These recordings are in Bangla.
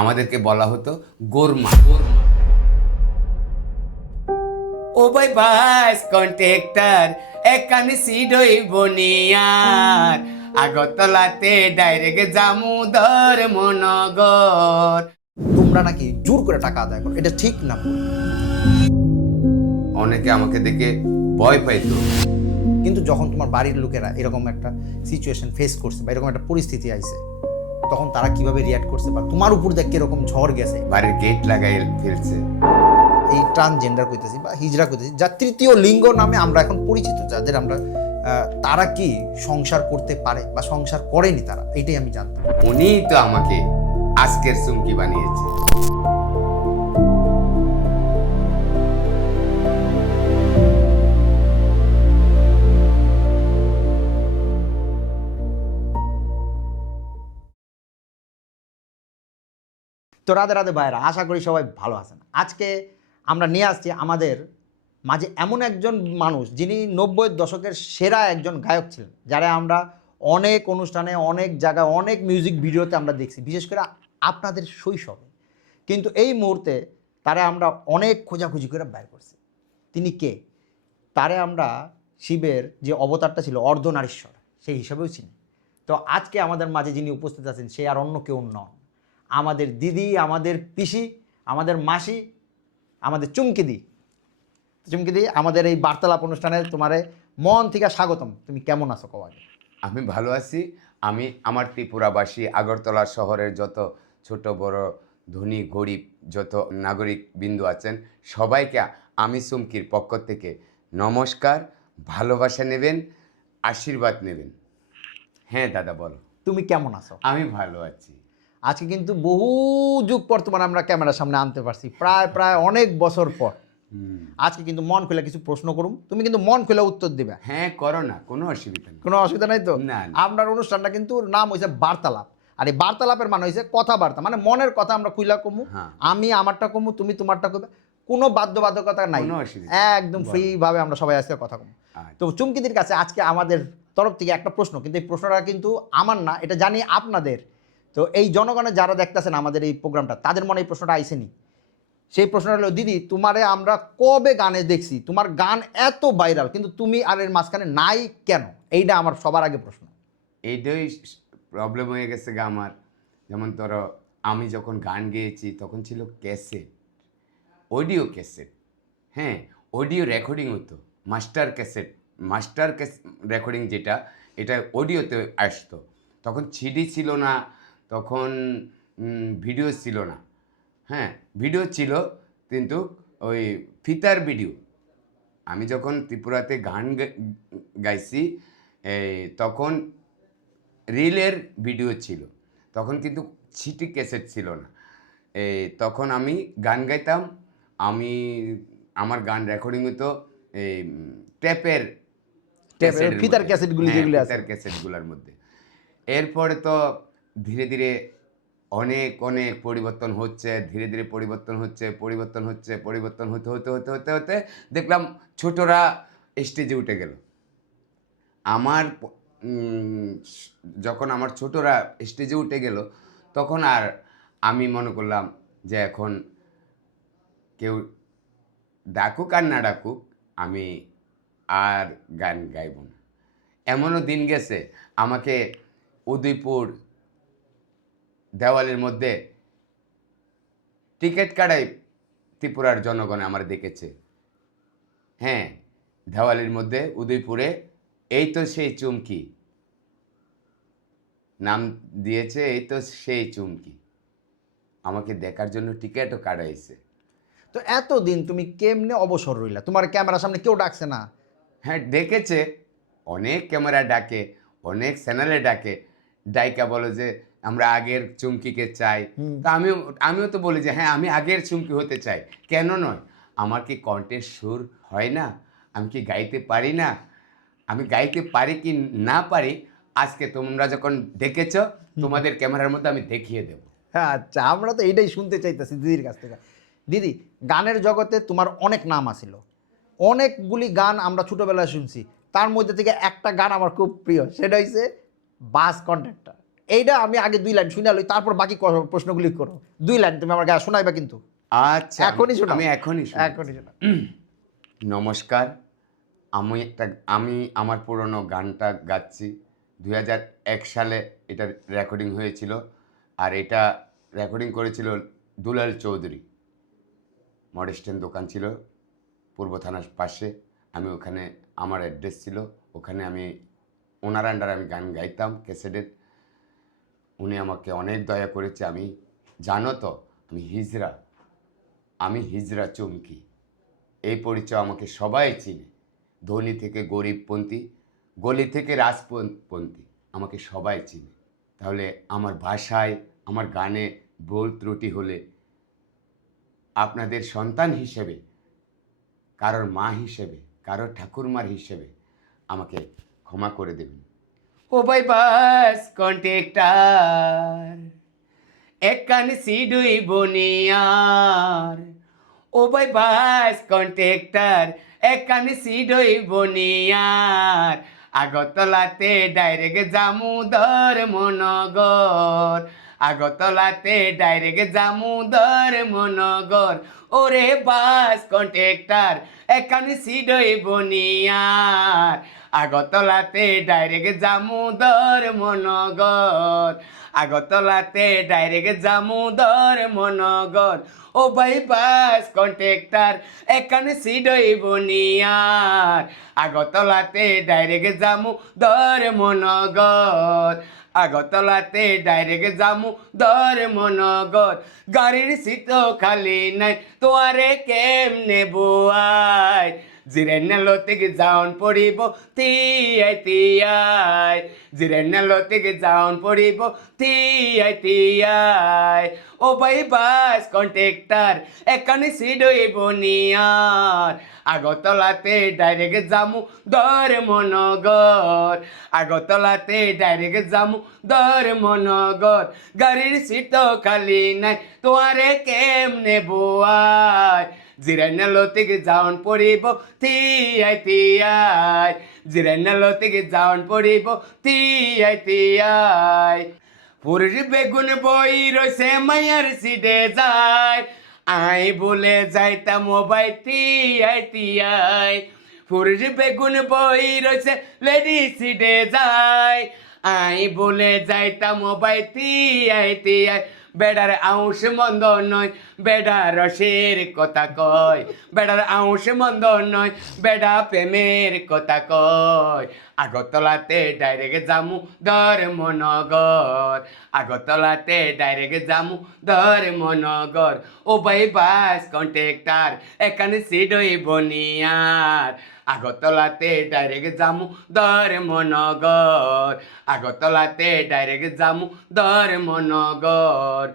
আমাদেরকে বলা হতো গোরমা। ও ভাই বাস কন্ট্রাক্টর একানে সিড হইব নিয়ার আগরতলাতে ডাইরেক্ট জামুদর মনগর। তোমরা নাকি জোর করে টাকা আদায় করো, এটা ঠিক না? অনেকে আমাকে দেখে ভয় পাইতো। কিন্তু যখন তোমার বাড়ির লোকেরা এরকম একটা সিচুয়েশন ফেস করছে বা এরকম একটা পরিস্থিতি আইছে, তখন তারা কিভাবে রিয়াক্ট করছে বা তোমার উপর দেখ কিরকম ঝড় গেছে? বাড়ির গেট লাগাই ফেলছে। এই ট্রান্সজেন্ডার কইতেছি বা হিজড়া কইতেছি, যা তৃতীয় লিঙ্গ নামে আমরা এখন পরিচিত, যাদের আমরা তারা কি সংসার করতে পারে বা সংসার করেনি তারা, এইটাই আমি জানতাম। উনিই তো আমাকে আজকের চুমকি বানিয়েছে। তো রাধে রাধে ভাইরা, আশা করি সবাই ভালো আছেন। আজকে আমরা নিয়ে আসছি আমাদের মাঝে এমন একজন মানুষ যিনি 90-এর দশকের সেরা একজন গায়ক ছিলেন, যারা আমরা অনেক অনুষ্ঠানে, অনেক জায়গায়, অনেক মিউজিক ভিডিওতে আমরা দেখছি, বিশেষ করে আপনাদের শৈশবে। কিন্তু এই মুহূর্তে তারে আমরা অনেক খোঁজাখুঁজি করে বের করছি। তিনি কে? তারে আমরা শিবের যে অবতারটা ছিল অর্ধনারীশ্বর, সেই হিসাবেও চিনি। তো আজকে আমাদের মাঝে যিনি উপস্থিত আছেন, সে আর অন্য কেউ নন, আমাদের দিদি, আমাদের পিসি, আমাদের মাসি, আমাদের চুমকিদি। চুমকিদি, আমাদের এই বার্তালাপ অনুষ্ঠানে তোমারে মন থেকে স্বাগতম। তুমি কেমন আছো কও আগে? আমি ভালো আছি। আমি আমার ত্রিপুরাবাসী, আগরতলা শহরের যত ছোট বড় ধনী গরিব যত নাগরিক বিন্দু আছেন, সবাইকে আমি চুমকির পক্ষ থেকে নমস্কার, ভালোবাসা নেবেন, আশীর্বাদ নেবেন। হ্যাঁ দাদা বলো। তুমি কেমন আছো? আমি ভালো আছি। আজকে কিন্তু বহু যুগ পর তোমার আমরা ক্যামেরার সামনে আনতে পারছি, প্রায় প্রায় অনেক বছর পর। আজকে কিন্তু মন খুলে কিছু প্রশ্ন করুম, তুমি কিন্তু মন খুলে উত্তর দিবে। হ্যাঁ করো না, কোনো অসুবিধা নেই। কোনো অসুবিধা নাই তো? না, না। আপনার অনুষ্ঠানটা কিন্তু নাম হয়েছে বার্তালাপ, আর এই বার্তালাপের মানে হয়েছে কথাবার্তা, মানে মনের কথা আমরা খুইলা কমু। হ্যাঁ। আমি আমারটা কমু, তুমি তোমারটা কমবে, কোনো বাধ্যবাধকতা নাই, কোনো অসুবিধা একদম ফ্রি ভাবে আমরা সবাই আজকে কথা কমু। আচ্ছা। তো চুমকিদির কাছে আজকে আমাদের তরফ থেকে একটা প্রশ্ন, কিন্তু এই প্রশ্নটা কিন্তু আমার না, এটা জানি আপনাদের। তো এই জনগণের যারা দেখতেছেন আমাদের এই প্রোগ্রামটা, তাদের মনে এই প্রশ্নটা আইসেনি। সেই প্রশ্নটা হলো, দিদি তোমারে আমরা কবে গানে দেখছি, তোমার গান এত ভাইরাল, কিন্তু তুমি আর এর মাঝখানে নাই কেন? এইটা আমার সবার আগে প্রশ্ন। এইটাই প্রবলেম হয়ে গেছে গা আমার। যেমন ধরো, আমি যখন গান গেয়েছি তখন ছিল ক্যাসেট, অডিও ক্যাসেট। হ্যাঁ, অডিও রেকর্ডিং হতো, মাস্টার ক্যাসেট, মাস্টার রেকর্ডিং যেটা, এটা অডিওতে আসতো। তখন সিডি ছিল না, তখন ভিডিও ছিল না। হ্যাঁ, ভিডিও ছিল কিন্তু ওই ফিতার ভিডিও। আমি যখন ত্রিপুরাতে গান গাইছি তখন রিলের ভিডিও ছিল, তখন কিন্তু সিটি ক্যাসেট ছিল না। তখন আমি গান গাইতাম, আমি আমার গান রেকর্ডিং হতো এই ট্যাপের ফিতার ক্যাসেটগুলি যেগুলো আছে। ফিতার ক্যাসেটগুলোর মধ্যে। এরপরে তো ধীরে ধীরে অনেক অনেক পরিবর্তন হচ্ছে, ধীরে ধীরে পরিবর্তন হচ্ছে, পরিবর্তন হতে হতে হতে হতে হতে দেখলাম ছোটরা স্টেজে উঠে গেল। আমার যখন আমার ছোটরা স্টেজে উঠে গেল, তখন আর আমি মনে করলাম যে এখন কেউ ডাকুক আর না ডাকুক, আমি আর গান গাইব না। এমনও দিন গেছে আমাকে উদয়পুর দেওয়ালের মধ্যে টিকিট কাটাই ত্রিপুরার জনগণ আমার দেখেছে। হ্যাঁ, দেওয়ালির মধ্যে উদয়পুরে এই তো সেই চুমকি নাম দিয়েছে, এই তো সেই চুমকি, আমাকে দেখার জন্য টিকিটও কাটাইছে। তো এতদিন তুমি কেমনে অবসর রইলা? তোমার ক্যামেরার সামনে কেউ ডাকছে না? হ্যাঁ ডেকেছে, অনেক ক্যামেরা ডাকে, অনেক চ্যানেলে ডাকে, ডাইকা বলে যে আমরা আগের চুমকিকে চাই। তা আমিও তো বলি যে হ্যাঁ আমি আগের চুমকি হতে চাই, কেন নয়? আমার কি কণ্ঠের সুর হয় না? আমি কি গাইতে পারি না? আমি গাইতে পারি কি না পারি, আজকে তোমরা যখন ডেকেছ তোমাদের ক্যামেরার মধ্যে আমি দেখিয়ে দেব। হ্যাঁ, আচ্ছা, আমরা তো এইটাই শুনতে চাইতেছি দিদির কাছ থেকে। দিদি, গানের জগতে তোমার অনেক নাম আছিল, অনেকগুলি গান আমরা ছোটোবেলায় শুনছি, তার মধ্যে থেকে একটা গান আমার খুব প্রিয়, সেটা হচ্ছে বাস কন্ট্রাক্টর। এইটা আমি আগে 2 লাইন শুনে লই, তারপর বাকি প্রশ্নগুলি করো। 2 লাইন তুমি আমার গায়ে শোনাইবা কিন্তু। আচ্ছা, এখনই শোনাও। আমি এখনই শোনাচ্ছি। এখনই শোনাও। নমস্কার, আমি আমার পুরনো গানটা গাচ্ছি। 2001 সালে এটা রেকর্ডিং হয়েছিল, আর এটা রেকর্ডিং করেছিল দুলাল চৌধুরী। মডেস্টেন দোকান ছিল পূর্ব থানার পাশে, আমি ওখানে আমার অ্যাড্রেস ছিল, ওখানে আমি ওনার আন্ডারে আমি গান গাইতাম ক্যাসেটের। উনি আমাকে অনেক দয়া করেছে। আমি জানো তো আমি হিজরা চুমকি, এই পরিচয় আমাকে সবাই চিনে। ধনী থেকে গরিবপন্থী, গলি থেকে রাজপন্থী, আমাকে সবাই চিনে। তাহলে আমার ভাষায়, আমার গানে ভুল ত্রুটি হলে আপনাদের সন্তান হিসেবে, কারোর মা হিসেবে, কারোর ঠাকুরমার হিসেবে আমাকে ক্ষমা করে দেবেন। ও ভাই বাস কন্ট্রাক্টর, একখান সিডুই বনিয়ার। ও ভাই বাস কন্ট্রাক্টর, একখান সিডুই বনিয়ার। আগরতলাতে ডাইরেক্ট জামুদর মনগর, আগরতলাতে ডাইরেক্ট জামুদর মনগর। ওরে বাস কন্ট্রাক্টর, একখান সিডুই বনিয়ার। আগরতলাতে ডাইরেক্ট জামুদর মনগর, আগরতলাতে ডাইরেক্ট জামুদর মনগর। ও ভাই বাস কন্ট্রাক্টর, এখানে সিডই বনিয়ার। আগরতলাতে ডাইরেক্ট জামুদর মনগর, আগরতলাতে ডাইরেক্ট জামুদর মনগর। গাড়ির সিট খালি নাই, তোয়ারে কেমনে বুয়াই। জিরেনালো থেকে যাওন পড়িব তিয়াই তিয়াই, জিরেনালো থেকে যাওন পড়িব তিয়াই তিয়াই। ও ভাই বাস কন্ট্রাক্টর, এখানে সিডই বনিয়ার। আগরতলাতে ডাইরেক্ট জামু দর মনগর, আগরতলাতে ডাইরেক্ট জামু দর মনগর। গাড়ির সিট খালি নাই, তোয়ারে কেমনে বুয়াই। জিরাইনালো থেকে যাওন পড়িব তিয়াই তিয়াই, জিরাইনালো থেকে যাওন পড়িব তিয়াই তিয়াই। পুরুষ বেগুন বই রয়েছে মায়ার সিডে যায়, আই বলে যাইতাম মোবাইল তিয়াই তিয়াই। পুরুষ বেগুন বই রয়েছে লেডি সিডে যায়, আই বলে যাইতাম মোবাইল তিয়াই তিয়াই। বেড়ার আউশ মন্দ নয়, বেড়া রসের কথা কয়, বেড়ার আউশ মন্দ নয়, বেড়া প্রেমের কথা কয়। আগরতলাতে ডাইরেক্ট জামু দর মনগর, আগরতলাতে ডাইরেক্ট জামু দর মনগর। ও ভাই বাস কন্ট্রাক্টর, এখানে সিডই বনিয়ার। আগরতলাতে ডাইরেক্ট জামু দর মনগর, আগরতলাতে ডাইরেক্ট জামু দর মনগর।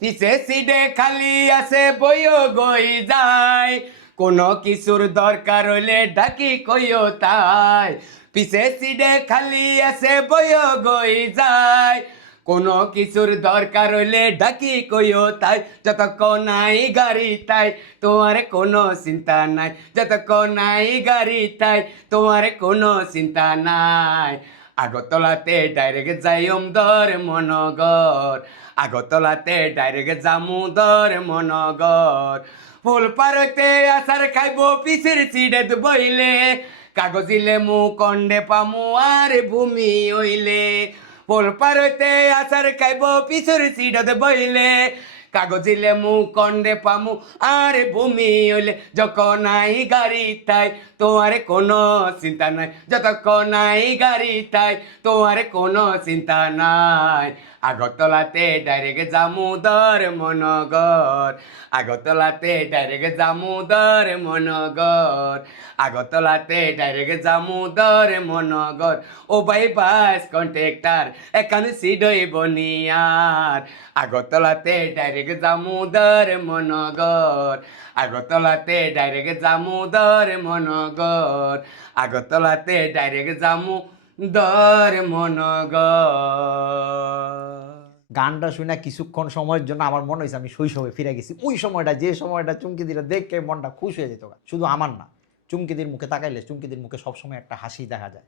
পিছে সিডে খালি আছে বইও গই যায়, কোনো কিছুর দরকার হইলে ডাকি কইও তাই। পিছে সিডে খালি আছে বইও গই যায়, কোনো কিছুর দরকার হইলে ডাকি কইও তাই। যতক্ষণ নাই গাড়ি তাই তোমার কোনো চিন্তা নাই, যতক্ষণ নাই গাড়ি তাই তোমার কোনো চিন্তা নাই। আগরতলাতে ডাইরেক্ট যাইম দর মনগর, আগরতলাতে ডাইরেক্ট জামু দর মনগর। ফুল পারতে আসার খাইব পিসের সিডে বইলে, কাগজিলে মু কন্ডে পামু আর ভূমি হইলে। ফুল পারতে আসার খাইব পিসের সিডে বইলে, কাগজিলে মু কন্ডে পামু আর ভূমি হইলে। যখন নাই গাড়ি তাই তোমার কোনো চিন্তা নাই, যতক্ষণ নাই গাড়ি তাই তোমার কোনো চিন্তা নাই। আগরতলাতে ডাইরেক্ট জামু দর মনগর, আগরতলাতে ডাইরেক্ট জামু দর মনগর, আগরতলাতে ডাইরেক্ট জামু দর মনগর। ও ভাই বাস কন্ট্রাক্টর, এখানে সিডই বনিয়ার। আগরতলাতে ডাইরেক্ট জামু দর মনগর, আগরতলাতে ডাইরেক্ট জামু দর মনগর, আগরতলাতে ডাইরেক্ট জামু দর মনগর। গানটা শুনে কিছুক্ষণ সময়ের জন্য আমার মনে হয়েছে আমি শৈশবে ফিরে গেছি। ওই সময়টা, যে সময়টা চুমকিদিরা দেখে মনটা খুশ হয়ে যেত। শুধু আমার না, চুমকিদির মুখে তাকাইলে চুমকিদির মুখে সবসময় একটা হাসি দেখা যায়।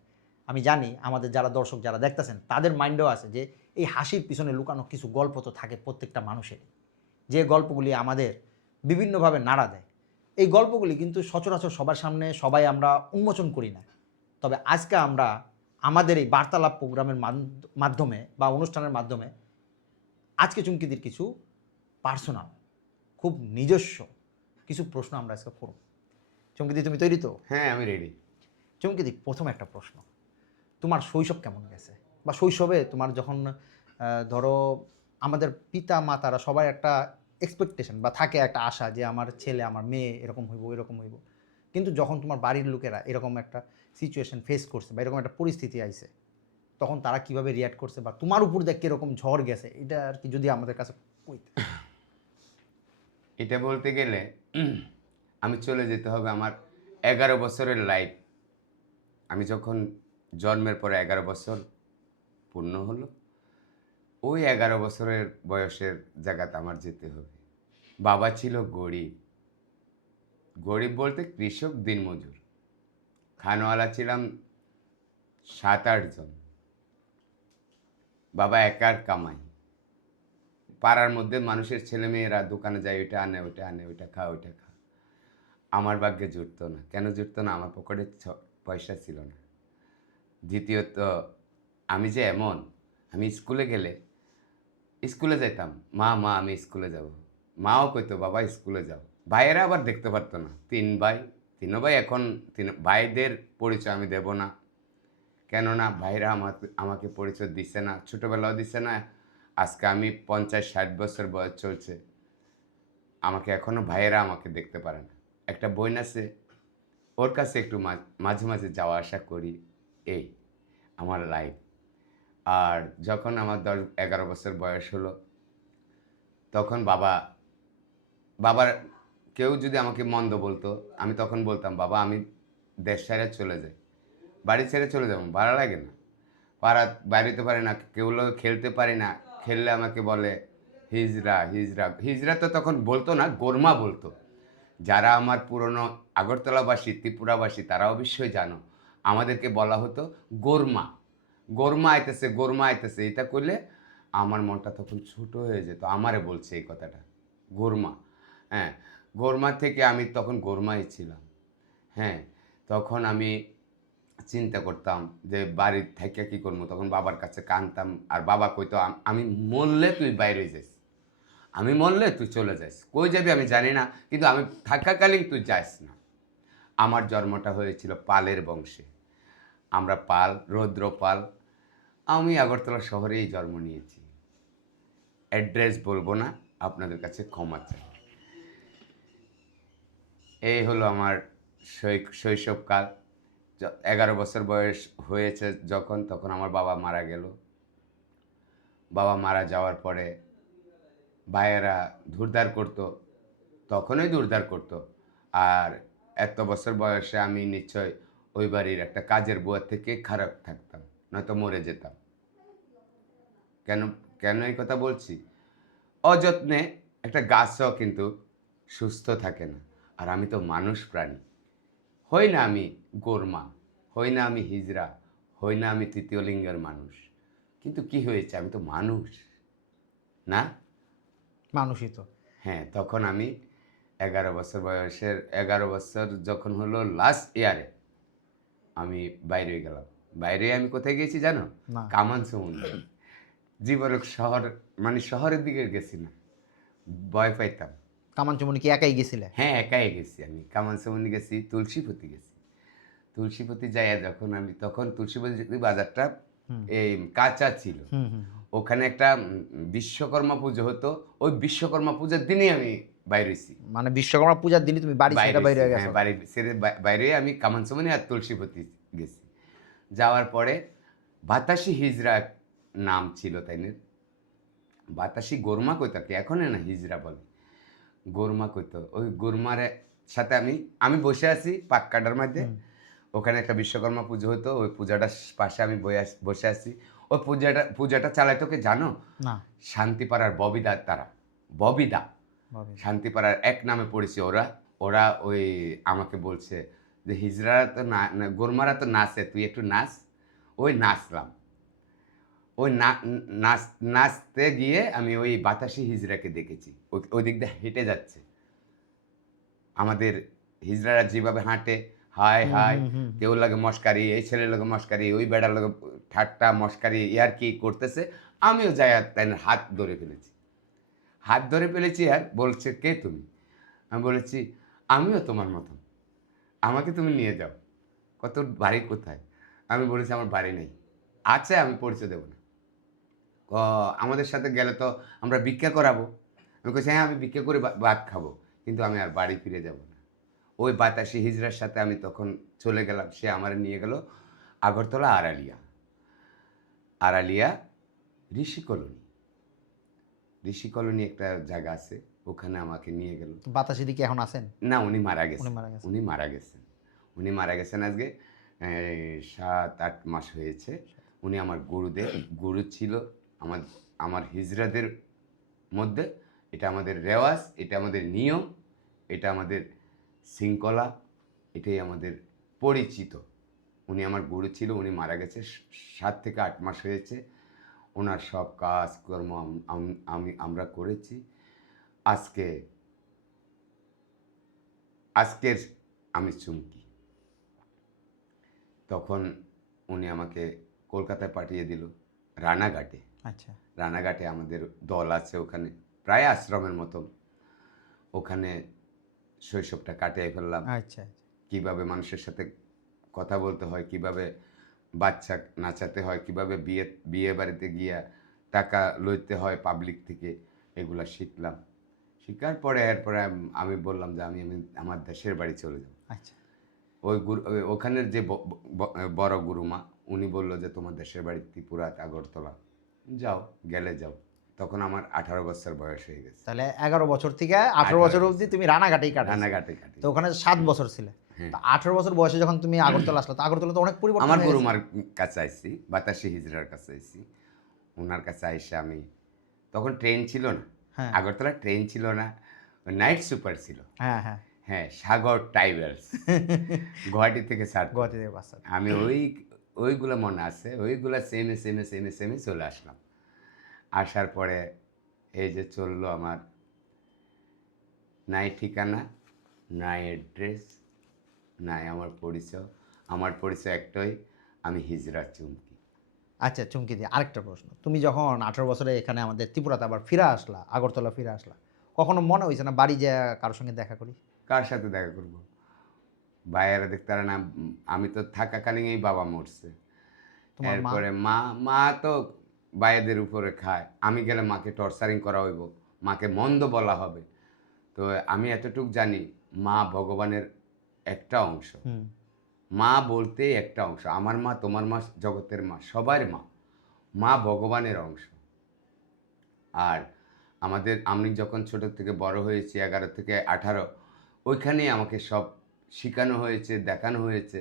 আমি জানি আমাদের যারা দর্শক যারা দেখতেছেন তাদের মাইন্ডেও আছে যে এই হাসির পিছনে লুকানো কিছু গল্প তো থাকে প্রত্যেকটা মানুষের, যে গল্পগুলি আমাদের বিভিন্নভাবে নাড়া দেয়। এই গল্পগুলি কিন্তু সচরাচর সবার সামনে সবাই আমরা উন্মোচন করি না। তবে আজকে আমরা আমাদের এই বার্তালাপ প্রোগ্রামের মাধ্যমে বা অনুষ্ঠানের মাধ্যমে আজকে চুমকিদির কিছু পার্সোনাল, খুব নিজস্ব কিছু প্রশ্ন আমরা আজকে করব। চুমকিদি, তুমি তৈরি তো? হ্যাঁ, আমি রেডি। চুমকিদি, প্রথম একটা প্রশ্ন, তোমার শৈশব কেমন গেছে? বা শৈশবে তোমার যখন ধরো আমাদের পিতা মাতারা সবাই একটা এক্সপেকটেশন বা থাকে একটা আশা যে আমার ছেলে আমার মেয়ে এরকম হইব এরকম হইব, কিন্তু যখন তোমার বাড়ির লোকেরা এরকম একটা সিচুয়েশন ফেস করছে বা এরকম একটা পরিস্থিতি আইছে, তখন তারা কিভাবে রিয়াক্ট করছে বা তোমার উপর দিয়ে কীরকম ঝড় গেছে, এটা আর কি যদি আমাদের কাছে কইতে। এটা বলতে গেলে আমি চলে যেতে হবে আমার 11 বছরের লাইফ। আমি যখন জন্মের পরে 11 বছর পূর্ণ হলো, ওই 11 বছরের বয়সের জায়গাতে আমার যেতে হবে। বাবা ছিল গরিব, গরিব বলতে কৃষক, দিনমজুর। খানওয়ালা ছিলাম 7-8 জন। বাবা একার কামাই। পাড়ার মধ্যে মানুষের ছেলেমেয়েরা দোকানে যায়, ওইটা আনে ওইটা আনে, ওইটা খা ওইটা খা। আমার ভাগ্যে জুটতো না। কেন জুটতো না? আমার পকেটে পয়সা ছিল না। দ্বিতীয়ত, আমি যে এমন, আমি স্কুলে গেলে স্কুলে যেতাম, মা মা আমি স্কুলে যাব। মাও কইতো বাবা স্কুলে যাও। ভাইয়েরা আবার দেখতে পারতো না। 3 ভাই, 3 ভাই। এখন ভাইদের পরিচয় আমি দেব না, কেননা ভাইরা আমাকে পরিচয় দিচ্ছে না, ছোটোবেলাও দিচ্ছে না। আজকে আমি 50-60 বছর বয়স চলছে, আমাকে এখনও ভাইয়েরা আমাকে দেখতে পারে না। একটা বোন আছে, ওর কাছে একটু মাঝে মাঝে যাওয়া আসা করি। এই আমার লাইফ। আর যখন আমার 10-11 বছর বয়স হলো, তখন বাবার কেউ যদি আমাকে মন্দ বলতো, আমি তখন বলতাম বাবা আমি দেশ ছেড়ে চলে যাই, বাড়ি ছেড়ে চলে যাবো, ভালো লাগে না, বাড়িতে পারি না, কেউ খেলতে পারি না, খেললে আমাকে বলে হিজড়া হিজড়া। হিজড়া তো তখন বলতো না, গোরমা বলতো। যারা আমার পুরনো আগরতলাবাসী, ত্রিপুরাবাসী, তারা অবশ্যই জানো, আমাদেরকে বলা হতো গোরমা। গোরমা আইতেছে, গোরমা আইতেছে, এটা করলে আমার মনটা তখন ছোট হয়ে যেত। আমারে বলছে এই কথাটা, গোরমা। হ্যাঁ, গোরমা থেকে আমি তখন গোরমাই ছিলাম। হ্যাঁ, তখন আমি চিন্তা করতাম যে বাড়ির থেকে কী করবো। তখন বাবার কাছে কাঁদতাম, আর বাবা কইতো আমি মরলে তুই বাইরে যাস, আমি মরলে তুই চলে যাস, কই যাবি আমি জানি না, কিন্তু আমি থাকাকালীন তুই যাস না। আমার জন্মটা হয়েছিল পালের বংশে। আমরা পাল, রৌদ্র পাল। আমি আগরতলা শহরেই জন্ম নিয়েছি। অ্যাড্রেস বলবো না, আপনাদের কাছে ক্ষমা চাই। এই হলো আমার শৈশবকাল। 11 বছর বয়স হয়েছে যখন, তখন আমার বাবা মারা গেল। বাবা মারা যাওয়ার পরে ভাইয়েরা ধুরধার করতো, তখনই ধুরধার করতো। আর এত বছর বয়সে আমি নিশ্চয় ওই বাড়ির একটা কাজের বুয়ার থেকে খারাপ থাকতাম, নয়তো মরে যেতাম। কেন কেন এই কথা বলছি? অযত্নে একটা গাছও কিন্তু সুস্থ থাকে না। আর আমি তো মানুষ প্রাণী। হই না আমি গোরমা, হই না আমি হিজড়া, হই না আমি তৃতীয় লিঙ্গের মানুষ, কিন্তু কি হয়েছে, আমি তো মানুষ না? মানুষই তো। হ্যাঁ, তখন আমি 11 বছর বয়সের, 11 বছর যখন হলো লাস্ট ইয়ারে, আমি বাইরে গেলাম। বাইরে আমি কোথায় গিয়েছি জানো? না। কামানসমুন্দি। জীবনে শহর, মানে শহরের দিকে গেছি না, ভয় পাইতাম। কামানচুমনি কি একাই গেছিলে? হ্যাঁ, একাই গেছি আমি। কামানসমুন্দি গেছি, তুলসীপতি গেছি। তুলসীপতি যাইয়া যখন আমি, তখন তুলসীপতি বাজারটা হুম এই কাঁচা ছিল। হুম হুম। ওখানে একটা বিশ্বকর্মা পুজো হতো। ওই বিশ্বকর্মা পূজার দিনেই আমি বাইরে হইছি। মানে বিশ্বকর্মা পূজার দিনই তুমি বাড়ি ছেড়ে বাইরে হয়ে হ্যাঁ, গেছো? বাড়ি ছেড়ে বাইরে আমি কামানসমুনি আর তুলসীপতি গেছি। যাওয়ার পরে বাতাসি হিজড়া নাম ছিল তাইনের। বাতাসি গোরমা কইতো কি, এখন না হিজড়া বলে, গোরমা কইতো। ওই গোরমার সাথে আমি বসে আছি পাক্কাটার মধ্যে। ওখানে একটা বিশ্বকর্মা পুজো হতো, ওই পূজাটার পাশে আমি বসে আছি। ওই পূজাটা চালাইতো কে জানো? না। শান্তিপাড়ার ববিদা, তারা ববিদা ভাবে। শান্তিপাড়ার এক নামে পড়েছে ওরা। ওরা ওই আমাকে বলছে যে হিজড়ারা তো গোরমারা তো নাচে, তুই একটু নাচ। ওই নাচলাম, ওই নাচতে গিয়ে আমি ওই বাতাসি হিজড়াকে দেখেছি, ওই দিক দিয়ে হেঁটে যাচ্ছে। আমাদের হিজড়ারা যেভাবে হাঁটে, হায় হায়, কেউ লাগে মস্কারি, এই ছেলের লাগে মস্কারি, ওই বেড়ার লাগে ঠাট্টা মস্কারি ইয়ার কি করতেছে, আমিও যাই তাই হাত ধরে ফেলেছি। আর বলছে কে তুমি? আমি বলেছি আমিও তোমার মতন, আমাকে তুমি নিয়ে যাও। কত বাড়ি কোথায়? আমি বলেছি আমার বাড়ি নেই। আচ্ছা, আমি পরিচয় দেবো না। আমাদের সাথে গেলে তো আমরা ভিক্ষা করাবো। আমি বলছি হ্যাঁ, আমি ভিক্ষা করে ভাত খাবো, কিন্তু আমি আর বাড়ি ফিরে যাব না। ওই বাতাসি হিজড়ার সাথে আমি তখন চলে গেলাম। সে আমার নিয়ে গেল আগরতলা আড়ালিয়া ঋষি কলোনি একটা জায়গা আছে, ওখানে আমাকে নিয়ে গেল। বাতাসি দিকে এখন আছেন? না, উনি মারা গেছেন। উনি মারা গেছেন আজকে 7-8 মাস হয়েছে। উনি আমার গুরু ছিল আমার হিজড়াদের মধ্যে। এটা আমাদের রেওয়াজ, এটা আমাদের নিয়ম, এটা আমাদের শৃঙ্খলা, এটাই আমাদের পরিচিত। উনি আমার গুরু ছিল, উনি মারা গেছে 7 থেকে 8 মাস হয়েছে। ওনার সব কাজকর্ম আমরা করেছি। আজকের আমি চুমকি। তখন উনি আমাকে কলকাতায় পাঠিয়ে দিল, রানাঘাটে। আচ্ছা। রানাঘাটে আমাদের দল আছে, ওখানে প্রায় আশ্রমের মতো। ওখানে শৈশবটা কাটিয়ে ফেললাম। আচ্ছা। কিভাবে মানুষের সাথে কথা বলতে হয়, কিভাবে বাচ্চা নাচাতে হয়, কিভাবে বিয়ে বাড়িতে গিয়া টাকা লইতে হয় পাবলিক থেকে, এগুলা শিখলাম। শেখার পরে এরপরে আমি বললাম যে আমি আমার দেশের বাড়ি চলে যাব। আচ্ছা। ওখানের যে বড় গুরুমা, উনি বলল যে তোমার দেশের বাড়ি ত্রিপুরা, আগরতলা, যাও, গেলে যাও। তখন আমার 18 বছর বয়স হয়ে গেছে। তাহলে 11 বছর থেকে 18 বছর অবধি তুমি রানাঘাটেই কাটাইছো। তো ওখানে 7 বছর ছিলে। তো 18 বছর বয়সে যখন তুমি আগরতলা আসলে, তো আগরতলা তো অনেক পরিবর্তন আমার হয়ে গেছে। গুরুমার কাছে আইছি, বাতাসি হিজড়ার কাছে আইছি। ওনার কাছে আইসে আমি, তখন ট্রেন ছিল না, হ্যাঁ। আগরতলা ট্রেন ছিল না, নাইট সুপার ছিল। হ্যাঁ হ্যাঁ। হ্যাঁ, সাগর ট্রাইভেলস গুয়াহাটি থেকে গুয়াহাটি থেকে বাস। আমি ওইগুলো মনে আছে, ওইগুলো সেমে চলে আসলাম। আসার পরে এই যে চললো আমার, নাই ঠিকানা, নাই অ্যাড্রেস, নাই আমার পরিচয় একটাই, আমি হিজড়া চুমকি। আচ্ছা, চুমকি দিয়ে আরেকটা প্রশ্ন, তুমি যখন 18 বছরে এখানে আমাদের ত্রিপুরাতে আবার ফিরে আসলা, আগরতলা ফিরে আসলা, কখনো মনে হয়েছে না বাড়ি যা কারোর সঙ্গে দেখা করি? কার সাথে দেখা করব? ভাইয়েরা দেখতে পারে না? আমি তো থাকাকালীনই বাবা মরছে। তোমার মা? এরপরে মা তো ভাইয়েদের উপরে খায়। আমি গেলে মাকে টর্চারিং করা হইব, মাকে মন্দ বলা হবে। তো আমি এতটুক জানি, মা ভগবানের একটা অংশ। মা বলতেই একটা অংশ। আমার মা, তোমার মা, জগতের মা, সবার মা। মা ভগবানের অংশ। আর আমি যখন ছোট থেকে বড় হয়েছি, 11 থেকে 18, ওইখানেই আমাকে সব শেখানো হয়েছে, দেখানো হয়েছে।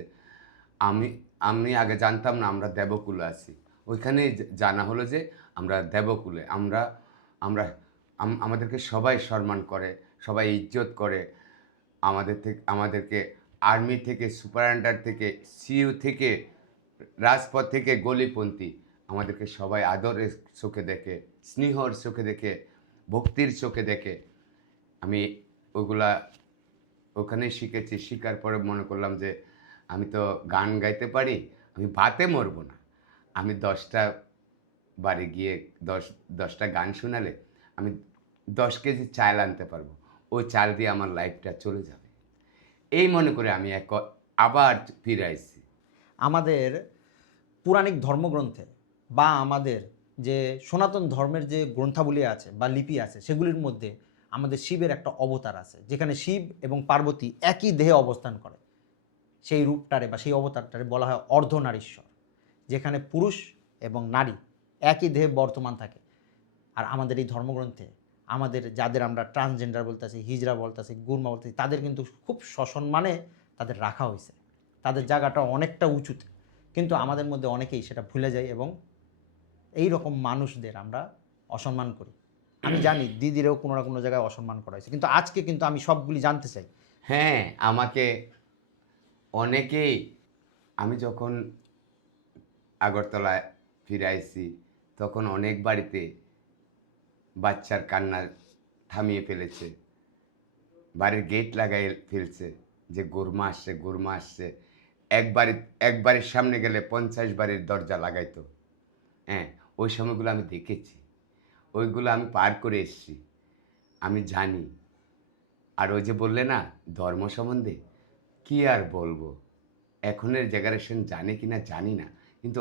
আমি আগে জানতাম না আমরা দেবকুলে আছি। ওইখানেই জানা হলো যে আমরা দেবকুলে। আমাদেরকে সবাই সম্মান করে, সবাই ইজ্জত করে। আমাদেরকে আর্মি থেকে, সুপার আন্ডার থেকে, সিইউ থেকে, রাজপথ থেকে গলিপন্থী, আমাদেরকে সবাই আদরের চোখে দেখে, স্নেহর চোখে দেখে, ভক্তির চোখে দেখে। আমি ওগুলা ওখানেই শিখেছি। শেখার পরে মনে করলাম যে আমি তো গান গাইতে পারি, আমি ভাতে মরবো না। আমি 10টা বাড়ি গিয়ে 10টা গান শোনালে আমি 10 কেজি চাল আনতে পারবো। ওই চাল দিয়ে আমার লাইফটা চলে যাবে, এই মনে করে আমি আবার ফিরে আসছি। আমাদের পুরাণিক ধর্মগ্রন্থে বা আমাদের যে সনাতন ধর্মের যে গ্রন্থাবলী আছে বা লিপি আছে, সেগুলির মধ্যে আমাদের শিবের একটা অবতার আছে, যেখানে শিব এবং পার্বতী একই দেহে অবস্থান করে। সেই রূপটারে বা সেই অবতারটারে বলা হয় অর্ধনারীশ্বর, যেখানে পুরুষ এবং নারী একই দেহে বর্তমান থাকে। আর আমাদের এই ধর্মগ্রন্থে আমাদের যাদের আমরা ট্রান্সজেন্ডার বলতেছি, হিজড়া বলতেছি, গুরমা বলতেছি, তাদের কিন্তু খুব সসম্মানে তাদের রাখা হয়েছে, তাদের জায়গাটা অনেকটা উঁচুতে। কিন্তু আমাদের মধ্যে অনেকেই সেটা ভুলে যায় এবং এই রকম মানুষদের আমরা অসম্মান করি। আমি জানি দিদিরও কোনো না কোনো জায়গায় অসম্মান করা হয়েছে, কিন্তু আজকে কিন্তু আমি সবগুলি জানতে চাই। হ্যাঁ, আমাকে অনেকেই, আমি যখন আগরতলায় ফিরে আইছি, তখন অনেক বাড়িতে বাচ্চার কান্না থামিয়ে ফেলেছে, বাড়ির গেট লাগাই ফেলছে যে গুরমা আসছে গুরমা আসছে। এক বাড়ির সামনে গেলে 50 বাড়ির দরজা লাগাইতো। হ্যাঁ, ওই সময়গুলো আমি দেখেছি, ওইগুলো আমি পার করে এসেছি, আমি জানি। আর ওই যে বললে না ধর্ম সম্বন্ধে, কি আর বলবো, এখনের জেনারেশন জানে কি না জানি না, কিন্তু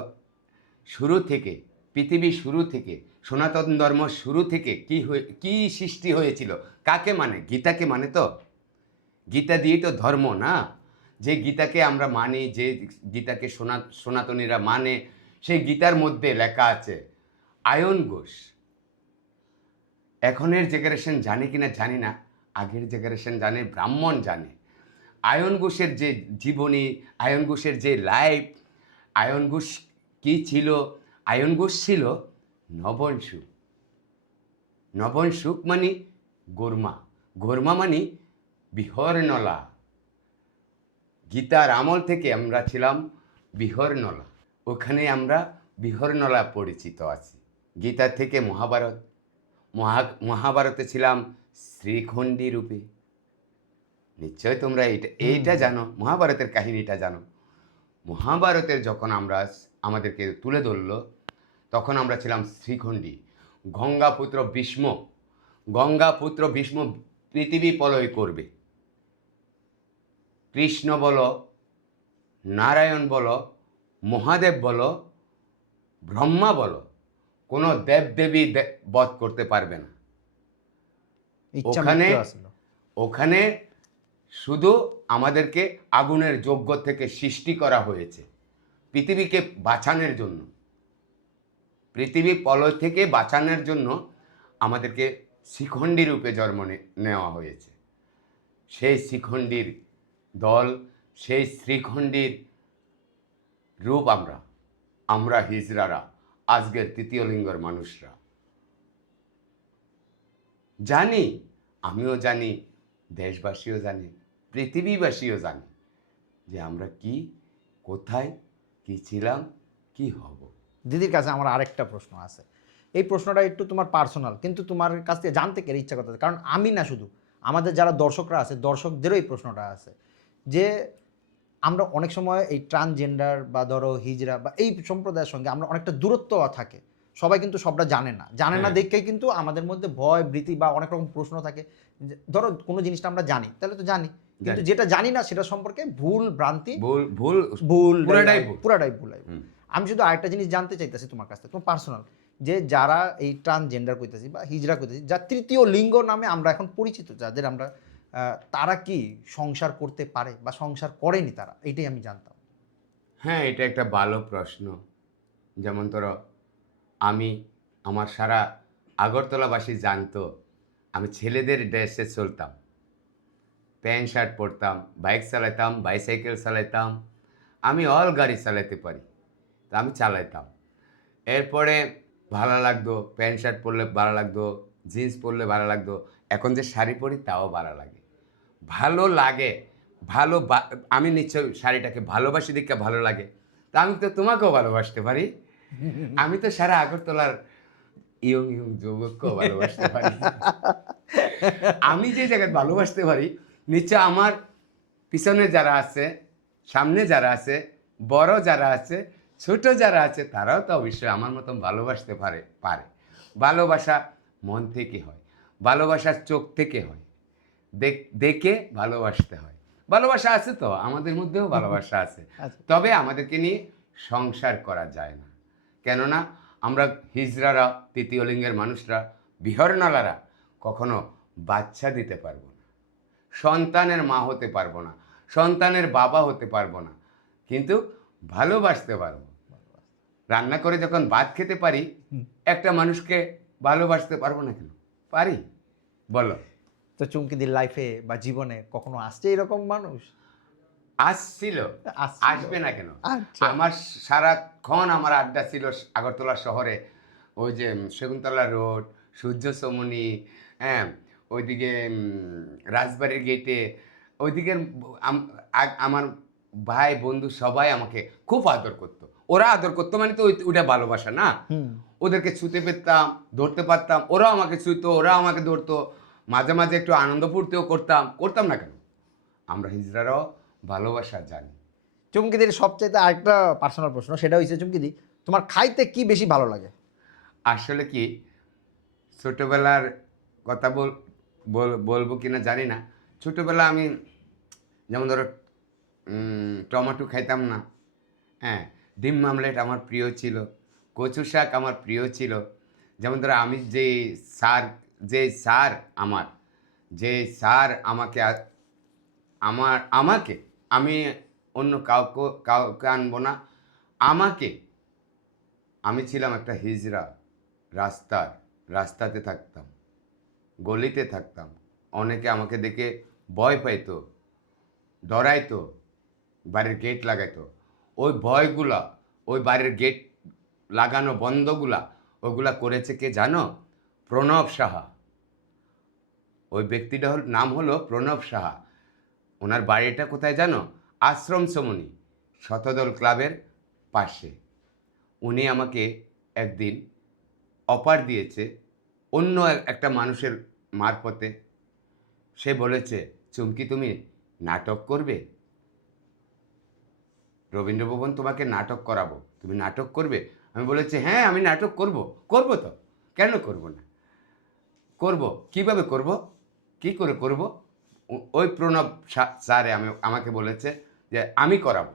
শুরু থেকে, পৃথিবীর শুরু থেকে, সনাতন ধর্ম শুরু থেকে কি সৃষ্টি হয়েছিল, কাকে মানে? গীতাকে মানে তো। গীতা দিয়েই তো ধর্ম না। যে গীতাকে আমরা মানি, যে গীতাকে সনাতনীরা মানে, সেই গীতার মধ্যে লেখা আছে আয়ন ঘোষ। এখনের জেনারেশন জানে কিনা জানি না, আগের জেনারেশন জানে, ব্রাহ্মণ জানে। আয়ন ঘোষের যে জীবনী, আয়ন ঘোষের যে লাইফ, আয়ন ঘোষ কী ছিল? আয়ন ঘোষ ছিল নবনসুখ। নবনসুখ মানে গোর্মা, গোর্মা মানে বিহরনলা। গীতার আমল থেকে আমরা ছিলাম বিহরনলা, ওখানে আমরা বিহরনলা পরিচিত আছি। গীতা থেকে মহাভারত, মহাভারতে ছিলাম শ্রীখণ্ডী রূপে। নিশ্চয় তোমরা এইটা জানো, মহাভারতের কাহিনীটা জানো। মহাভারতের যখন আমাদেরকে তুলে ধরলো, তখন আমরা ছিলাম শ্রীখণ্ডী। গঙ্গাপুত্র ভীষ্ম পৃথিবী প্রলয় করবে। কৃষ্ণ বলো, নারায়ণ বলো, মহাদেব বলো, ব্রহ্মা বলো, কোনো দেবদেবী বধ করতে পারবে না। ইচ্ছা ওখানে মৃত্যু আসলো। ওখানে শুধু আমাদেরকে আগুনের যজ্ঞ থেকে সৃষ্টি করা হয়েছে পৃথিবীকে বাঁচানোর জন্য। পৃথিবী প্রলয় থেকে বাঁচানোর জন্য আমাদেরকে শিখণ্ডী রূপে জন্ম নেওয়া হয়েছে। সেই শিখণ্ডীর দল, সেই শ্রীখণ্ডীর রূপ আমরা হিজড়ারা, আজকের তৃতীয় লিঙ্গের মানুষরা জানি। আমিও জানি, দেশবাসীও জানে, পৃথিবীবাসীও জানে যে আমরা কি, কোথায়, কি ছিলাম, কি হব। দিদির কাছে আমার আরেকটা প্রশ্ন আছে। এই প্রশ্নটা একটু তোমার পার্সোনাল, কিন্তু তোমার কাছ থেকে জানতে গেলে ইচ্ছা করতেছে, কারণ আমি না শুধু, আমাদের যারা দর্শকরা আছে, দর্শকদেরও এই প্রশ্নটা আছে যে আমরা অনেক সময় এই ট্রান্সজেন্ডার বা ধরো হিজড়া বা এই সম্প্রদায়ের সঙ্গে আমরা অনেকটা দূরত্ব থাকে। সবাই কিন্তু সবটা জানে না হ্যাঁ। দেখেই কিন্তু আমাদের মধ্যে ভয় ভীতি বা অনেক রকম প্রশ্ন থাকে। ধরো কোনো জিনিসটা আমরা জানি, তাহলে তো জানি, কিন্তু যেটা জানি না সেটা সম্পর্কে ভুল ভ্রান্তি, ভুল ভুল ভুল পুরাটাই ভুল। আমি শুধু আরেকটা জিনিস জানতে চাইতেছি তোমার কাছ থেকে, তোমার পার্সোনাল, যে যারা এই ট্রান্সজেন্ডার কইতেছি বা হিজড়া কইতেছি, যা তৃতীয় লিঙ্গ নামে আমরা এখন পরিচিত, যাদের আমরা, তারা কি সংসার করতে পারে বা সংসার করেনি তারা, এটাই আমি জানতাম। হ্যাঁ, এটা একটা ভালো প্রশ্ন। যেমন ধরো, আমার সারা আগরতলাবাসী জানতো আমি ছেলেদের ড্রেসে চলতাম, প্যান্ট শার্ট পরতাম, বাইক চালাতাম, বাইসাইকেল চালাতাম, আমি অল গাড়ি চালাতে পারি, তা আমি চালাতাম। এরপরে ভালো লাগতো, প্যান্ট শার্ট পরলে ভালো লাগতো, জিন্স পরলে ভালো লাগতো, এখন যে শাড়ি পরি তাও ভালো লাগে। ভালো লাগে, আমি নিশ্চয়ই শাড়িটাকে ভালোবাসি দেখে ভালো লাগে। তা আমি তো তোমাকেও ভালোবাসতে পারি, আমি তো সারা আগরতলার ইয়ং যুবককেও ভালোবাসতে পারি। আমি যে জায়গায় ভালোবাসতে পারি, নিশ্চয় আমার পিছনে যারা আছে, সামনে যারা আছে, বড় যারা আছে, ছোট যারা আছে, তারাও তো অবশ্যই আমার মতন ভালোবাসতে পারে। ভালোবাসা মন থেকে হয়, ভালোবাসার চোখ থেকে হয়, দেখে ভালোবাসতে হয়। ভালোবাসা আছে তো, আমাদের মধ্যেও ভালোবাসা আছে, তবে আমাদেরকে নিয়ে সংসার করা যায় না। কেননা আমরা হিজড়ারা, তৃতীয় লিঙ্গের মানুষরা, বিহরনালারা কখনো বাচ্চা দিতে পারবো না, সন্তানের মা হতে পারবো না, সন্তানের বাবা হতে পারবো না, কিন্তু ভালোবাসতে পারবো। রান্না করে যখন ভাত খেতে পারি, একটা মানুষকে ভালোবাসতে পারবো না কেন? পারি, বলো। তো চুমকিদের লাইফে বা জীবনে কখনো আসছে এরকম মানুষ? আসছিল, আসবে না কেন? আচ্ছা। আমার সারাক্ষণ আমার আড্ডা ছিল আগরতলা শহরে, ওই যে শকুন্তলা রোড, সূর্য সমনি, হ্যাঁ, ওইদিকে রাজবাড়ির গেটে, ওইদিকের আমার ভাই বন্ধু সবাই আমাকে খুব আদর করতো। ওরা আদর করতো মানে তো ওইটা ভালোবাসা না। ওদেরকে ছুতে পেতাম, ধরতে পারতাম, ওরাও আমাকে ছুঁতো, ওরাও আমাকে ধরতো, মাঝে মাঝে একটু আনন্দ ফুর্তিও করতাম না কেন? আমরা হিজড়ারাও ভালোবাসা জানি। চুমকিদির সবচেয়ে আরেকটা পার্সোনাল প্রশ্ন, সেটা হচ্ছে চুমকিদি, তোমার খাইতে কি বেশি ভালো লাগে? আসলে কি ছোটোবেলার কথা বলবো কিনা জানি না। ছোটোবেলা আমি যেমন ধরো টমেটো খাইতাম না, হ্যাঁ, ডিম আমলেট আমার প্রিয় ছিল, কচু শাক আমার প্রিয় ছিল। যেমন ধরো আমি যে স্যার আমার যে স্যার আমাকে আমি অন্য কাউকে আনবো না, আমাকে আমি ছিলাম একটা হিজড়া, রাস্তাতে থাকতাম, গলিতে থাকতাম, অনেকে আমাকে দেখে ভয় পাইতো, ডরাইতো, বাড়ির গেট লাগাইতো। ওই ভয়গুলা, ওই বাড়ির গেট লাগানো বন্ধগুলা, ওগুলা করেছে কে জানো? প্রণব সাহা। ওই ব্যক্তিটার নাম হলো প্রণব সাহা। ওনার বাড়িটা কোথায় জানো? আশ্রম সমনি শতদল ক্লাবের পাশে। উনি আমাকে একদিন অফার দিয়েছে অন্য একটা মানুষের মারফতে। সে বলেছে, চুমকি তুমি নাটক করবে, রবীন্দ্রভবন তোমাকে নাটক করাবো, তুমি নাটক করবে? আমি বলেছি হ্যাঁ আমি নাটক করব, তো কেন করব না, করব। কিভাবে করব, কি করে করব? ওই প্রণব স্যারে আমাকে বলেছে যে আমি করাবো,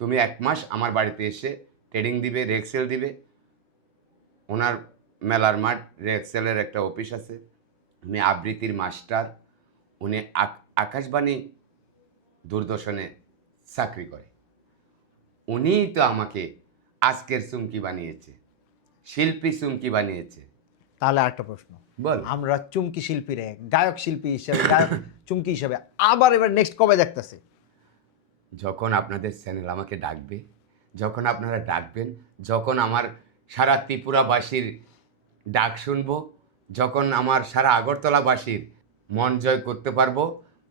তুমি 1 মাস আমার বাড়িতে এসে ট্রেনিং দিবে, রেক্সেল দিবে। ওনার মেলার মাঠ রেক্সেলের একটা অফিস আছে, উনি আবৃত্তির মাস্টার, উনি আকাশবাণী দূরদর্শনে চাকরি করে। উনিই তো আমাকে আজকের চুমকি বানিয়েছে, শিল্পী চুমকি বানিয়েছে। তাহলে আরেকটা প্রশ্ন, বল। আমরা চুমকি শিল্পীরে গায়ক শিল্পী হিসেবে, গায়ক চুমকি হিসেবে আবার এবার নেক্সট কবে দেখতেছি? যখন আপনাদের চ্যানেল আমাকে ডাকবে, যখন আপনারা ডাকবেন, যখন আমার সারা ত্রিপুরাবাসীর ডাক শুনবো, যখন আমার সারা আগরতলাবাসীর মন জয় করতে পারবো,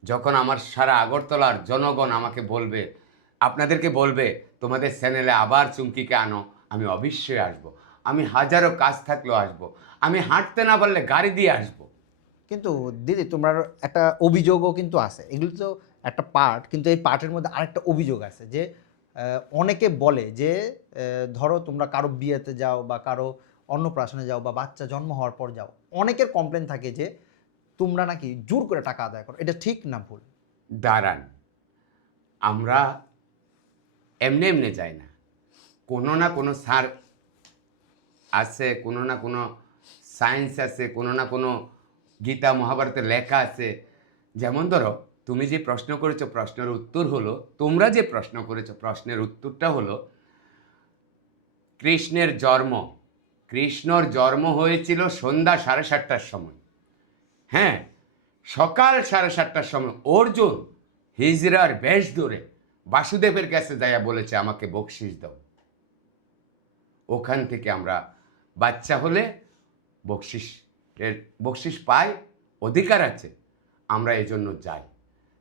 যখন আমার সারা আগরতলার জনগণ আমাকে বলবে, আপনাদেরকে বলবে তোমাদের চ্যানেলে আবার চুমকিকে আনো, আমি অবশ্যই আসবো। আমি হাজারো কাজ থাকলেও আসবো, আমি হাঁটতে না পারলে গাড়ি দিয়ে আসবো। কিন্তু দিদি তোমার একটা অভিযোগও কিন্তু আছে, এগুলো তো একটা পার্ট, কিন্তু এই পার্টের মধ্যে আরেকটা অভিযোগ আছে যে অনেকে বলে যে ধরো তোমরা কারো বিয়েতে যাও বা কারো অন্নপ্রাশনে যাও বা বাচ্চা জন্ম হওয়ার পর যাও, অনেকের কমপ্লেন থাকে যে তোমরা নাকি জোর করে টাকা আদায় করো, এটা ঠিক না ভুল? দাঁড়ান, আমরা এমনি এমনি যাই না, কোনো না কোনো স্যার আছে, কোনো না কোনো সায়েন্স আছে, কোনো না কোনো গীতা মহাভারতে লেখা আছে। যেমন ধরো তুমি যে প্রশ্ন করেছো, প্রশ্নের উত্তর হলো, তোমরা যে প্রশ্ন করেছো প্রশ্নের উত্তরটা হলো কৃষ্ণর জন্ম হয়েছিল সন্ধ্যা 7:30টার সময়। হ্যাঁ, সকাল 7:30টার সময় অর্জুন হিজড়ার বেশ ধরে বাসুদেবের কাছে যাইয়া বলেছে আমাকে বকশিস দাও। ওখান থেকে আমরা বাচ্চা হলে বকশিস পাই, অধিকার আছে, আমরা এই জন্য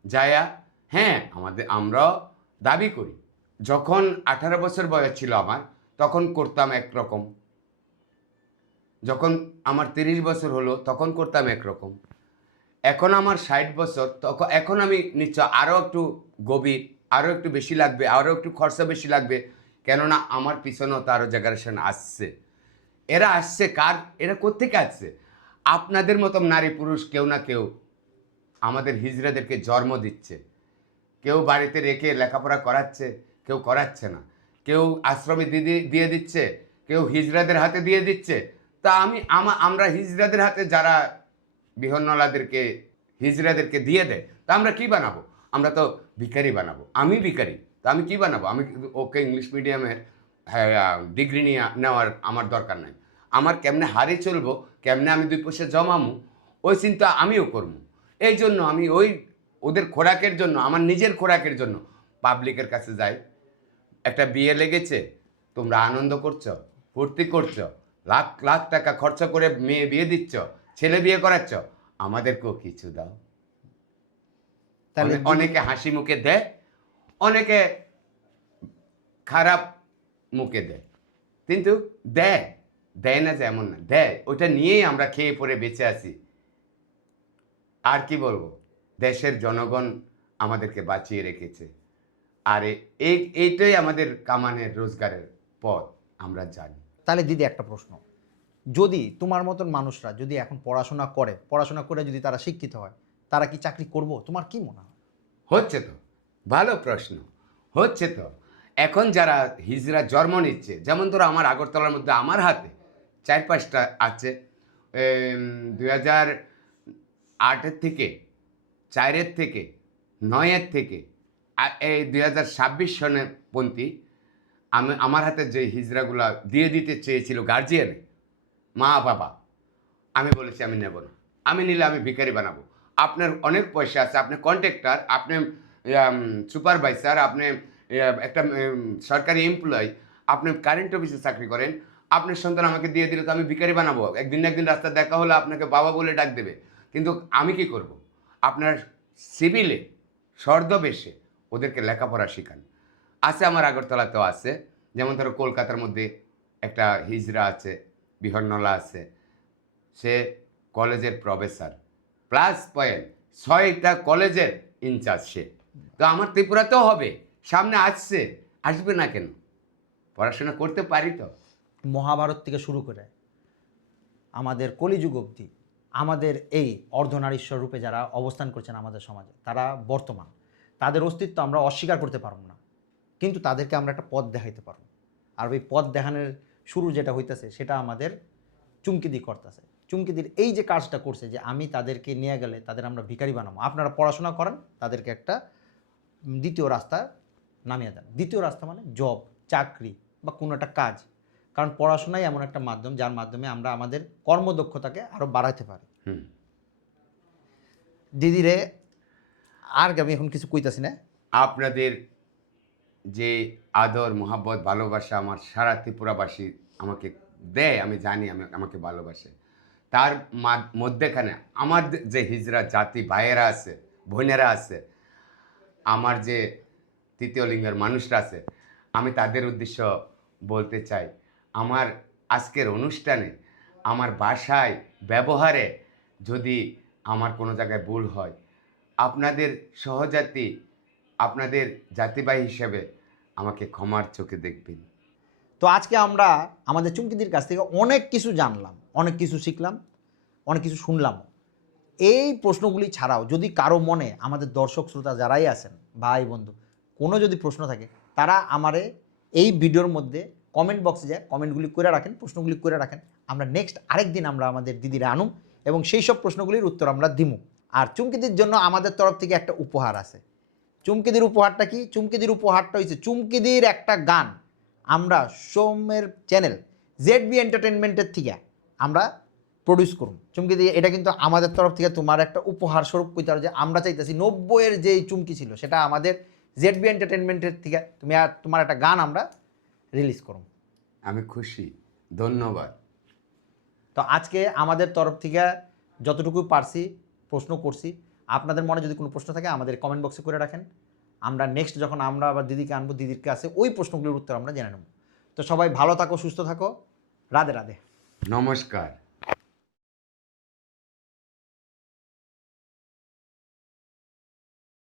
যাইয়া হ্যাঁ আমরাও দাবি করি। যখন 18 বছর বয়স ছিল আমার, তখন করতাম একরকম, যখন আমার 30 বছর হলো তখন করতাম একরকম, এখন আমার 60 বছর, এখন আমি নিশ্চয় আরও একটু গভীর, আরও একটু বেশি লাগবে, আরও একটু খরচা বেশি লাগবে, কেননা আমার পিছনেও তো আরও জেনারেশন আসছে। এরা আসছে এরা কোত্থেকে আসছে? আপনাদের মতো নারী পুরুষ কেউ না কেউ আমাদের হিজড়াদেরকে জন্ম দিচ্ছে, কেউ বাড়িতে রেখে লেখাপড়া করাচ্ছে, কেউ করাচ্ছে না, কেউ আশ্রমে দিয়ে দিচ্ছে, কেউ হিজড়াদের হাতে দিয়ে দিচ্ছে। তা আমরা হিজড়াদের হাতে যারা বিহন্নলাদেরকে হিজড়াদেরকে দিয়ে দেয়, তা আমরা কি বানাবো? আমরা তো ভিখারি বানাবো। আমি ভিখারি, তা আমি কি বানাবো? আমি ওকে ইংলিশ মিডিয়ামের ডিগ্রি নেওয়ার আমার দরকার নাই। আমার কেমনে হারে চলবো, কেমনে আমি 2 পয়সা জমামু, ওই চিন্তা আমিও করবো। এই জন্য আমি ওদের খোরাকের জন্য, আমার নিজের খোরাকের জন্য পাবলিকের কাছে যাই। একটা বিয়ে লেগেছে, তোমরা আনন্দ করছো, ফুর্তি করছো, লাখ লাখ টাকা খরচা করে মেয়ে বিয়ে দিচ্ছ, ছেলে বিয়ে করাচ্ছ, আমাদেরকেও কিছু দাও। তাহলে অনেকে হাসি মুখে দেয়, অনেকে খারাপ মুখে দেয়, কিন্তু দেয় দেয় না যে এমন না, দেয়। ওটা নিয়েই আমরা খেয়ে পরে বেঁচে আছি। আর কি বলবো, দেশের জনগণ আমাদেরকে বাঁচিয়ে রেখেছে। আর এইটাই আমাদের কামানের রোজগারের পথ, আমরা জানি। তাহলে দিদি একটা প্রশ্ন, যদি তোমার মতন মানুষরা যদি এখন পড়াশোনা করে যদি তারা শিক্ষিত হয়, তারা কি চাকরি করব? তোমার কি মনে হয়? হচ্ছে তো, ভালো প্রশ্ন, হচ্ছে তো। এখন যারা হিজড়া জন্ম নিচ্ছে, যেমন ধরো আমার আগরতলার মধ্যে আমার হাতে 4-5টা আছে, 2008-এর থেকে, 4-এর থেকে, 9-এর থেকে, এই 2026 সনের পন্থী আমার হাতে যে হিজড়াগুলা দিয়ে দিতে চেয়েছিল গার্জিয়ানে, মা বাবা, আমি বলেছি আমি নেব না। আমি নিলে আমি ভিখারি বানাবো। আপনার অনেক পয়সা আছে, আপনি কন্ট্রাক্টর, আপনি সুপারভাইজার, আপনি একটা সরকারি এমপ্লয়ি, আপনি কারেন্ট অফিসে চাকরি করেন, আপনার সন্তান আমাকে দিয়ে দিলে তো আমি ভিখারি বানাবো। একদিন না একদিন রাস্তায় দেখা হলে আপনাকে বাবা বলে ডাক দেবে। কিন্তু আমি কি করব? আপনার সিভিলে ছদ্মবেশে ওদেরকে লেখাপড়া শেখান। আছে আমার আগরতলাতেও আছে, যেমন ধরো কলকাতার মধ্যে একটা হিজড়া আছে, বিহন্নলা আছে, সে কলেজের প্রফেসর, প্লাস পয়েন্ট 6টা কলেজের ইনচার্জ সে। তো আমার ত্রিপুরাতেও হবে, সামনে আসছে, আসবে না কেন? পড়াশোনা করতে পারি তো। মহাভারত থেকে শুরু করে আমাদের কলিযুগ অবধি আমাদের এই অর্ধনারীশ্বর রূপে যারা অবস্থান করছেন আমাদের সমাজে, তারা বর্তমান, তাদের অস্তিত্ব আমরা অস্বীকার করতে পারবো না, কিন্তু তাদেরকে আমরা একটা পথ দেখাইতে পারবো। আর ওই পথ দেখানোর শুরু যেটা হইতেছে সেটা আমাদের চুমকিদি করতেছে। চুমকিদির এই যে কাজটা করছে যে আমি তাদেরকে নিয়ে গেলে তাদের আমরা ভিখারি বানাবো, আপনারা পড়াশোনা করেন, তাদেরকে একটা দ্বিতীয় রাস্তা নামিয়ে দেন। দ্বিতীয় রাস্তা মানে জব, চাকরি বা কোনো একটা কাজ। কারণ পড়াশোনাই এমন একটা মাধ্যম যার মাধ্যমে আমরা আমাদের কর্মদক্ষতাকে আরও বাড়াতে পারি। দিদিরে আর আমি এখন কিছু কইতাছি না। আপনাদের যে আদর, মোহাব্বত, ভালোবাসা আমার সারা ত্রিপুরাবাসী আমাকে দেয়, আমি জানি আমাকে ভালোবাসে। তার মধ্যেখানে আমার যে হিজড়া জাতি ভাইয়েরা আছে, বোনেরা আছে, আমার যে তৃতীয় লিঙ্গের মানুষরা আছে, আমি তাদের উদ্দেশ্য বলতে চাই, আমার আজকের অনুষ্ঠানে আমার ভাষায় ব্যবহারে যদি আমার কোনো জায়গায় ভুল হয়, আপনাদের সহজাতি, আপনাদের জাতিবাহী হিসেবে আমাকে ক্ষমার চোখে দেখবেন। তো আজকে আমরা আমাদের চুমকিদির কাছ থেকে অনেক কিছু জানলাম, অনেক কিছু শিখলাম, অনেক কিছু শুনলাম। এই প্রশ্নগুলি ছাড়াও যদি কারো মনে, আমাদের দর্শক শ্রোতা যারাই আছেন, ভাই বন্ধু, কোনো যদি প্রশ্ন থাকে, তারা আমারে এই ভিডিওর মধ্যে কমেন্ট বক্সে যায় কমেন্টগুলি করে রাখেন, প্রশ্নগুলি করে রাখেন। আমরা নেক্সট আরেকদিন আমরা আমাদের দিদিরা আনুম এবং সেই সব প্রশ্নগুলির উত্তর আমরা দিমু। আর চুমকিদির জন্য আমাদের তরফ থেকে একটা উপহার আছে। চুমকিদির উপহারটা কি? চুমকিদির উপহারটা হচ্ছে চুমকিদির একটা গান আমরা সৌম্যের চ্যানেল ZB এন্টারটেনমেন্টের থেকে আমরা প্রডিউস করুন। চুমকি দিয়ে এটা কিন্তু আমাদের তরফ থেকে তোমার একটা উপহার স্বরূপ কইতে পারো যে আমরা চাইতেছি 90-এর যেই চুমকি ছিল সেটা আমাদের ZB এন্টারটেনমেন্টের থেকে তুমি আর তোমার একটা গান আমরা রিলিজ করুন। আমি খুশি, ধন্যবাদ। তো আজকে আমাদের তরফ থেকে যতটুকু পারছি প্রশ্ন করছি। আপনাদের মনে যদি কোনো প্রশ্ন থাকে আমাদের কমেন্ট বক্সে করে রাখেন। আমরা নেক্সট যখন আমরা আবার দিদিকে আনবো, দিদির কাছে ওই প্রশ্নগুলোর উত্তর আমরা জেনে নেব। তো সবাই ভালো থাকো, সুস্থ থাকো, রাধে রাধে, নমস্কার।